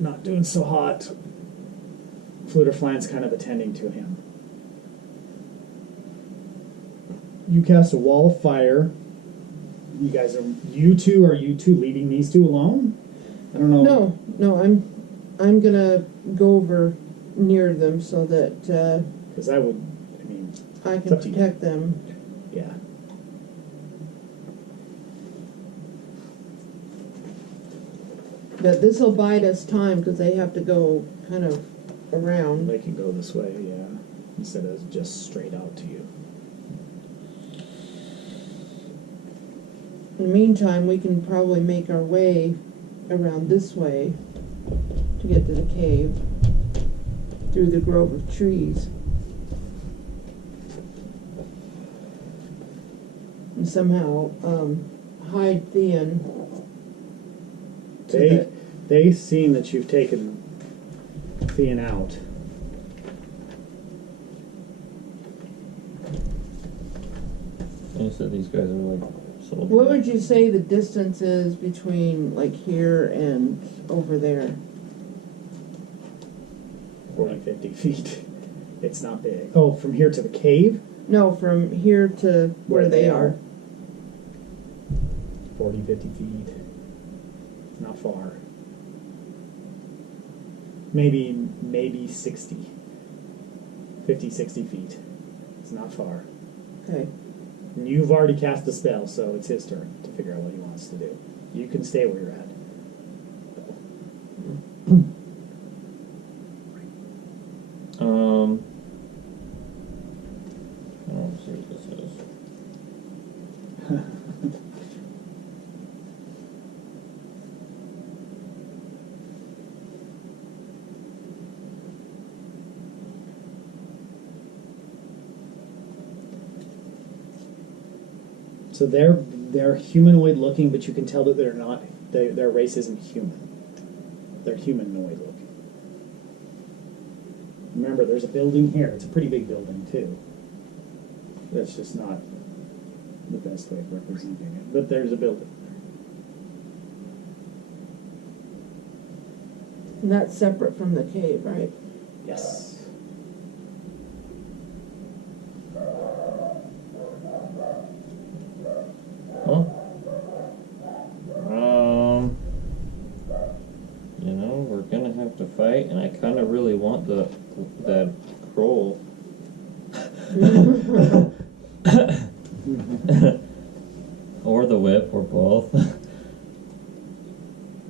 not doing so hot. Fluterfly's kind of attending to him. You cast a wall of fire. You guys are you two leading these two alone? I don't know. No, I'm gonna go over near them so that because I can protect them. Yeah. But this will bide us time because they have to go kind of around. They can go this way, yeah, instead of just straight out to you. In the meantime, we can probably make our way around this way to get to the cave through the grove of trees. And somehow hide Theon. They've seen that you've taken Theon out. You said these guys are like soldiers. What would you say the distance is between like here and over there? 40, 50 feet. It's not big. Oh, from here to the cave? No, from here to where they are. 40, 50 feet. It's not far. Maybe 60. 50, 60 feet. It's not far. Okay. And you've already cast the spell, so it's his turn to figure out what he wants to do. You can stay where you're at. I don't see what this is. So they're humanoid looking, but you can tell that they're not. Their race isn't human. They're humanoid looking. Remember, there's a building here. It's a pretty big building too. That's just not the best way of representing it. But there's a building there. And that's separate from the cave, right? Yes. Huh? You know, we're gonna have to fight, and I kind of really want that scroll. Or the whip, or both.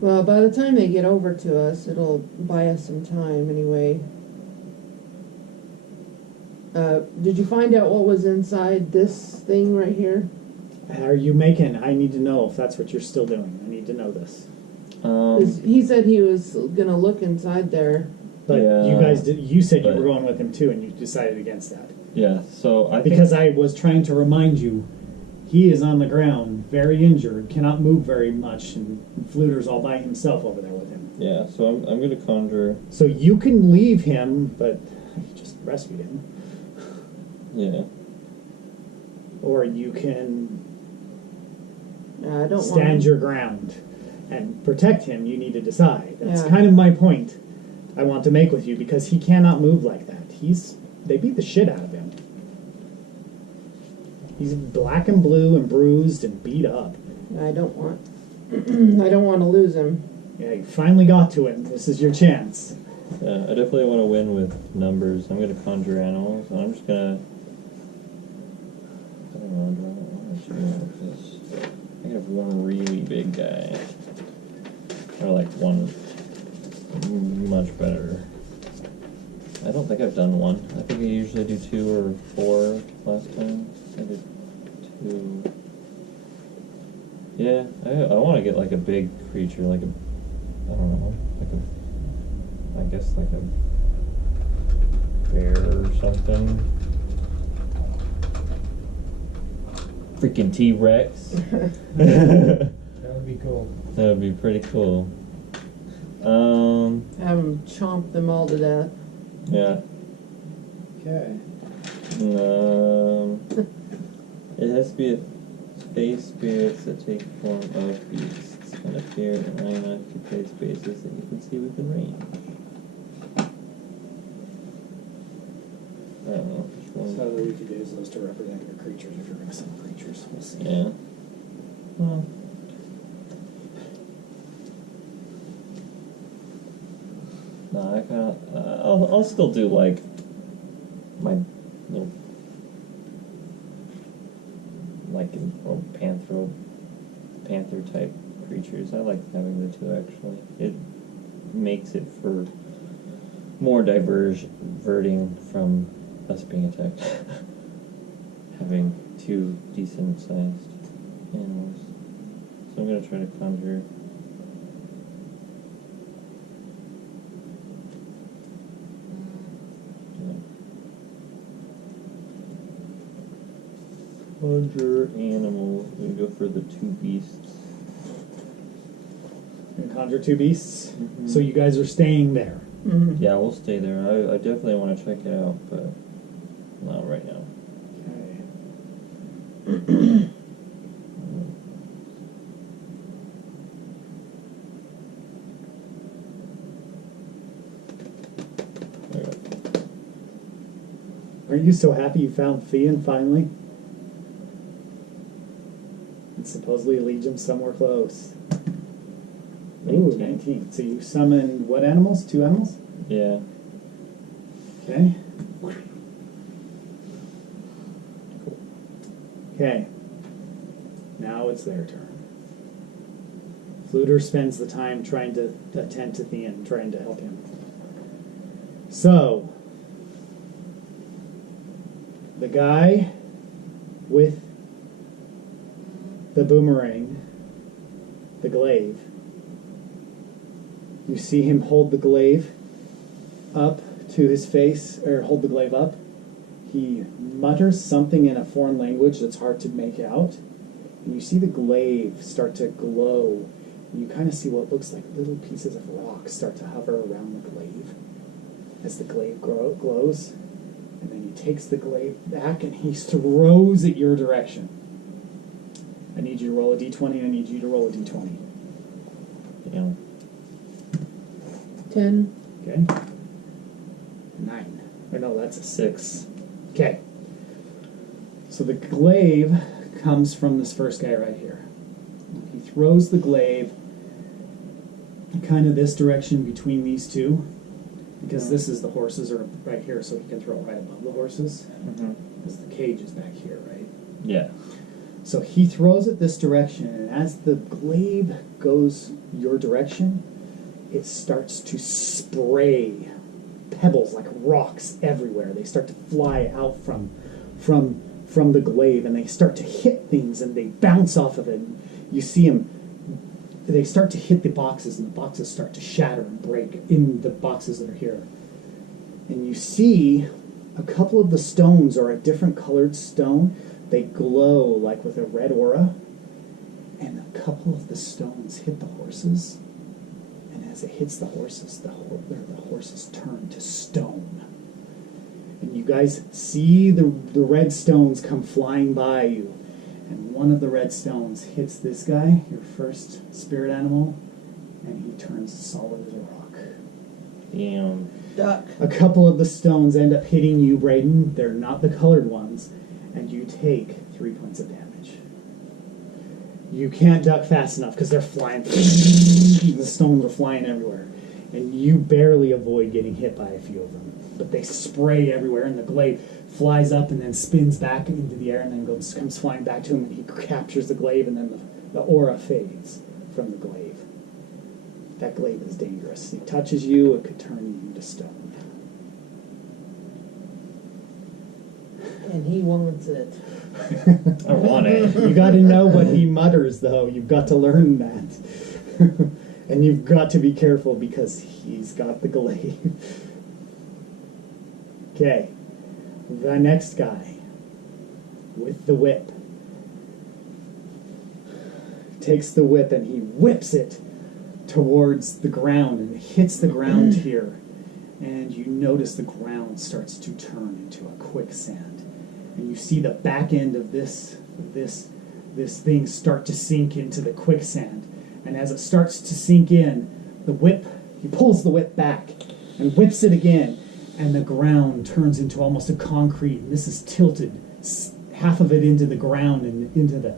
Well, by the time they get over to us, it'll buy us some time anyway. Did you find out what was inside this thing right here? Are you making? I need to know if that's what you're still doing. I need to know this. 'Cause he said he was gonna look inside there. But Yeah, you guys did. You said you but- were going with him too, and you decided against that. Yeah, so I think... Because I was trying to remind you, he is on the ground, very injured, cannot move very much, and Fluter's all by himself over there with him. Yeah, so I'm going to conjure... So you can leave him, but you just rescued him. Yeah. Or you can I don't stand your ground and protect him. You need to decide. That's Yeah. kind of my point I want to make with you, because he cannot move like that. They beat the shit out of him. He's black and blue and bruised and beat up. I don't want. I don't want to lose him. Yeah, you finally got to him. This is your chance. Yeah, I definitely want to win with numbers. I'm going to conjure animals, and I'm just going to... I don't know, draw one or two like this. I have one really big guy. Or like one much better. I don't think I've done one. I think I usually do 2 or 4 last time. I did 2. Yeah, I want to get like a big creature, like a... I don't know, like a... I guess like a bear or something. Freaking T-Rex. That would be cool. That would be pretty cool. Have him chomp them all to death. Yeah. Okay. It has to be a space spirits that take form of beasts and appear in high enough to play spaces that you can see within whether we could use those to represent your creatures if you're going to summon creatures. We'll see. Yeah. Well. No, I can't. I'll still do like my little panther type creatures. I like having the two actually. It makes it for more diverting from us being attacked. Having two decent sized animals. So I'm gonna try to conjure. Conjure animals. We go for the two beasts. And conjure two beasts. Mhm. So you guys are staying there. Mhm. Yeah, we'll stay there. I definitely want to check it out, but not right now. Okay. There we go. Aren't you so happy you found Thean finally? And supposedly leads him somewhere close. Ooh, 19. 19. So you summoned what animals? Two animals? Yeah. Okay. Okay. Now it's their turn. Fluter spends the time trying to attend to Thean, trying to help him. So, the guy with the boomerang, the glaive, you see him hold the glaive up to his face, or hold the glaive up. He mutters something in a foreign language that's hard to make out. And you see the glaive start to glow. And you kind of see what looks like little pieces of rock start to hover around the glaive as the glaive glows. And then he takes the glaive back and he throws it your direction. I need you to roll a d20 and I need you to roll a d20. Yeah. 10. Okay? 9. Or no, that's a 6. Okay. So the glaive comes from this first guy right here. He throws the glaive kind of this direction between these two, because this is the horses are right here, so he can throw it right above the horses, because the cage is back here, right? Yeah. So he throws it this direction, and as the glaive goes your direction, it starts to spray pebbles like rocks everywhere. They start to fly out from the glaive, and they start to hit things, and they bounce off of it. And you see them. They start to hit the boxes, and the boxes start to shatter and break in the boxes that are here. And you see a couple of the stones are a different colored stone. They glow like with a red aura. And a couple of the stones hit the horses. And as it hits the horses, the horses turn to stone. And you guys see the red stones come flying by you. And one of the red stones hits this guy, your first spirit animal, and he turns solid as a rock. Damn. Duck. A couple of the stones end up hitting you, Brayden. They're not the colored ones, and you take 3 points of damage. You can't duck fast enough because they're flying. The stones are flying everywhere, and you barely avoid getting hit by a few of them. But they spray everywhere, and the glaive flies up and then spins back into the air and then comes flying back to him, and he captures the glaive, and then the aura fades from the glaive. That glaive is dangerous. He touches you, it could turn you to stone. And he wants it. I want it. You got to know what he mutters, though. You've got to learn that. And you've got to be careful because he's got the glaive. Okay. The next guy with the whip takes the whip and he whips it towards the ground, and it hits the ground here, and you notice the ground starts to turn into a quicksand, and you see the back end of this thing start to sink into the quicksand, and as it starts to sink in, he pulls the whip back and whips it again, and the ground turns into almost a concrete, and this is tilted, half of it into the ground and into the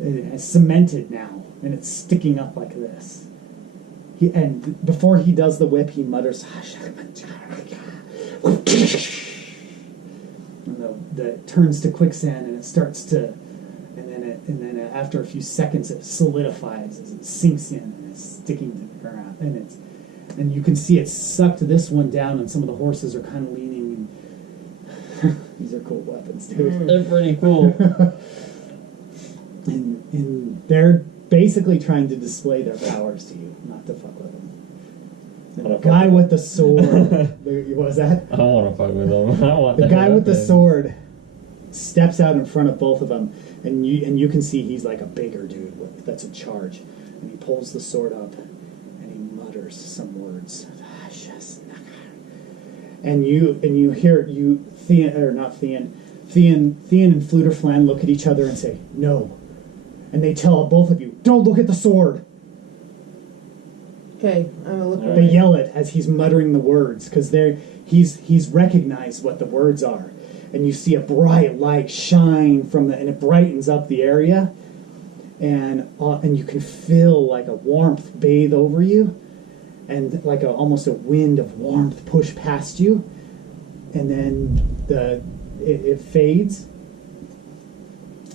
it's cemented now, and it's sticking up like this. And before he does the whip, he mutters, and the turns to quicksand, and it starts to, and then after a few seconds, it solidifies as it sinks in and is sticking to the ground, and you can see it sucked this one down, and some of the horses are kind of leaning. These are cool weapons, dude. They're pretty cool. and they're basically trying to display their powers to you, not to fuck with them. And the guy with the sword, what was that? I don't want to fuck with them. I want The that guy with the weapon. sword steps out in front of both of them, and you can see he's like a bigger dude that's in charge, and he pulls the sword up, and he mutters some words, and you hear Thean and Fluterflan look at each other and say no, and they tell both of you, don't look at the sword. Okay, I'm gonna look All They right. yell it as he's muttering the words, because he's recognized what the words are, and you see a bright light shine from and it brightens up the area, and you can feel like a warmth bathe over you, and like almost a wind of warmth push past you, and then it fades,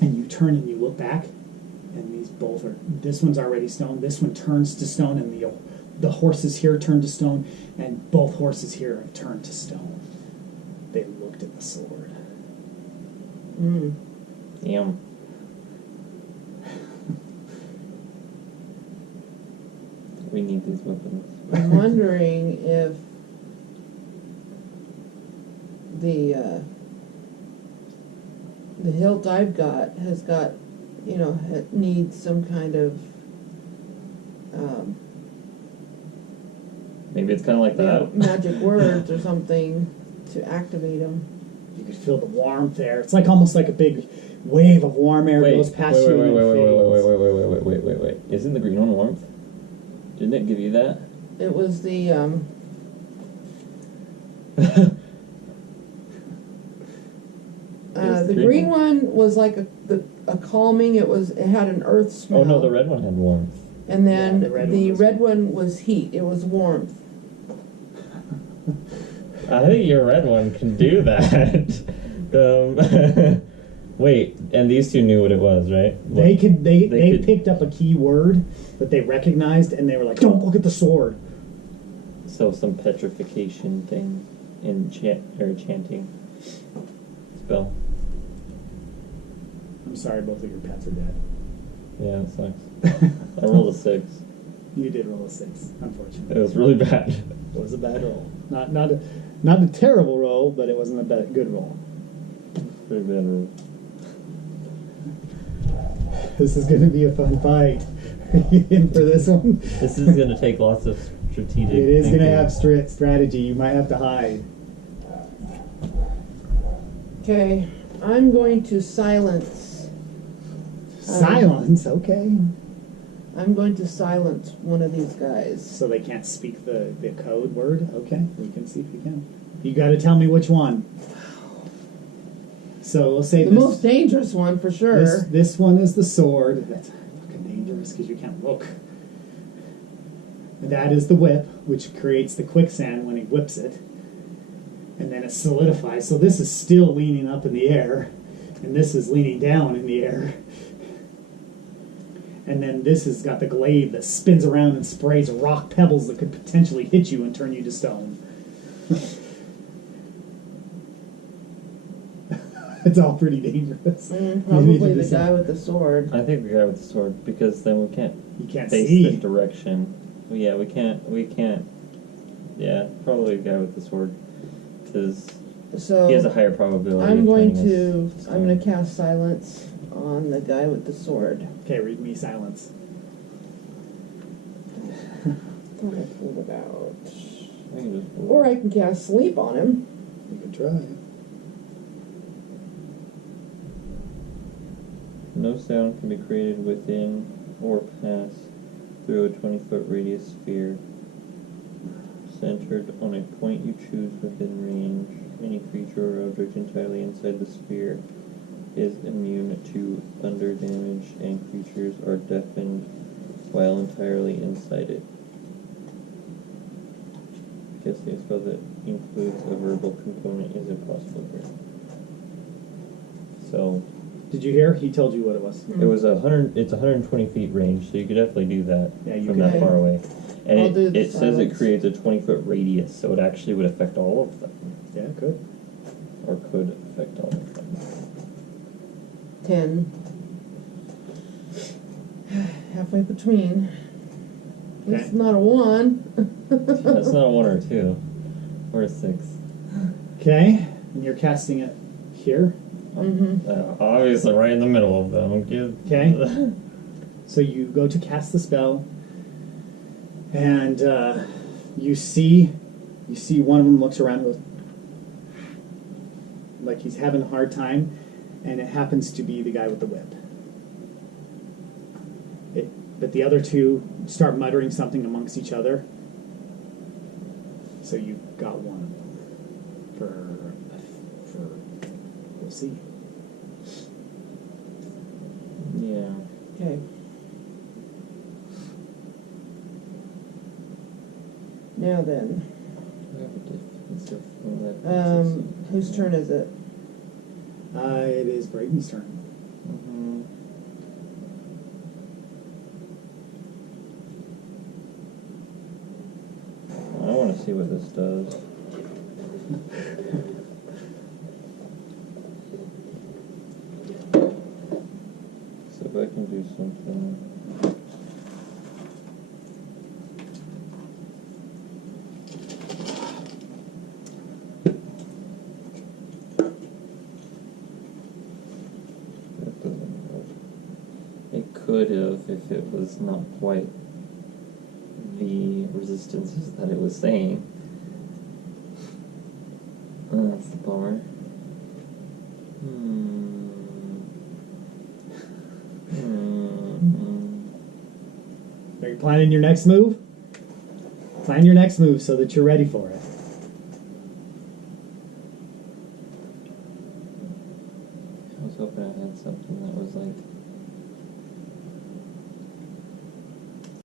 and you turn and you look back, and these both are. This one's already stone. This one turns to stone, and the horses here turn to stone, and both horses here have turned to stone. They looked at the sword. Mm. Damn. We need these weapons. I'm wondering if the hilt I've got has got, needs some kind of Maybe it's kind of like that. magic words or something to activate them. You could feel the warmth there. It's like almost like a big wave of warm air goes past you and then fades. Wait. Isn't the green one warmth? Didn't it give you that? It was the the green one was like a calming. It had an earth smell. Oh no, the red one had warmth. And then Yeah, the the red red one one was heat. It was warmth. I think your red one can do that. Wait, and these two knew what it was, right? They could- picked up a key word that they recognized, and they were like, "Don't look at the sword." So some petrification thing in chanting spell. I'm sorry, both of your pets are dead. Yeah, it sucks. I rolled a 6. You did roll a 6, unfortunately. It was really bad. It was a bad roll. Not a terrible roll, but it wasn't a good roll. Pretty bad roll. This is going to be a fun fight. Are you in for this one? This is going to take lots of strategic. It is going to thinking. have strategy. You might have to hide. Okay, I'm going to silence. Silence, okay. I'm going to silence one of these guys. So they can't speak the code word? Okay, we can see if we can. You got to tell me which one. So we'll say The this, most dangerous one for sure. this one is the sword. That's fucking dangerous because you can't look. That is the whip, which creates the quicksand when he whips it. And then it solidifies. So this is still leaning up in the air. And this is leaning down in the air. And then this has got the glaive that spins around and sprays rock pebbles that could potentially hit you and turn you to stone. It's all pretty dangerous. You need Probably to the decide. guy with the sword. I think the guy with the sword, because then we can't You can't face see. the direction. Yeah, we can't. Yeah, probably the guy with the sword, because So he has a higher probability. I'm of going turning to us I'm going to cast silence on the guy with the sword. Okay, read me silence. Thought I pulled it out. I can just- Or I can cast sleep on him. You can try. No sound can be created within or pass through a 20-foot radius sphere. centered on a point you choose within range. Any creature or object entirely inside the sphere is immune to thunder damage, and creatures are deafened while entirely inside it. Casting a spell that includes a verbal component is impossible here. So Did you hear? He told you what it was. it was 100. It's 120 feet range, so you could definitely do that Yeah, you from could. that far away. And I'll do the it says it silence. creates a 20-foot radius, so it actually would affect all of them, Yeah, good. or could affect all of them. 10. Halfway between. It's Okay. not a 1. That's not a 1 or a 2, or a 6. Okay, and you're casting it here. Obviously, right in the middle of them. Okay. So you go to cast the spell, and you see one of them looks around and goes, like he's having a hard time, and it happens to be the guy with the whip. But the other two start muttering something amongst each other. So you got one of them for we'll see. Yeah. Okay. Now then, whose turn is it? It is Braden's turn. Mhm. I want to see what this does. So if I can do something. That doesn't work. It could have if it was not quite the resistances that it was saying. That's the bummer. Are you planning your next move? Plan your next move so that you're ready for it. I was hoping I had something that was like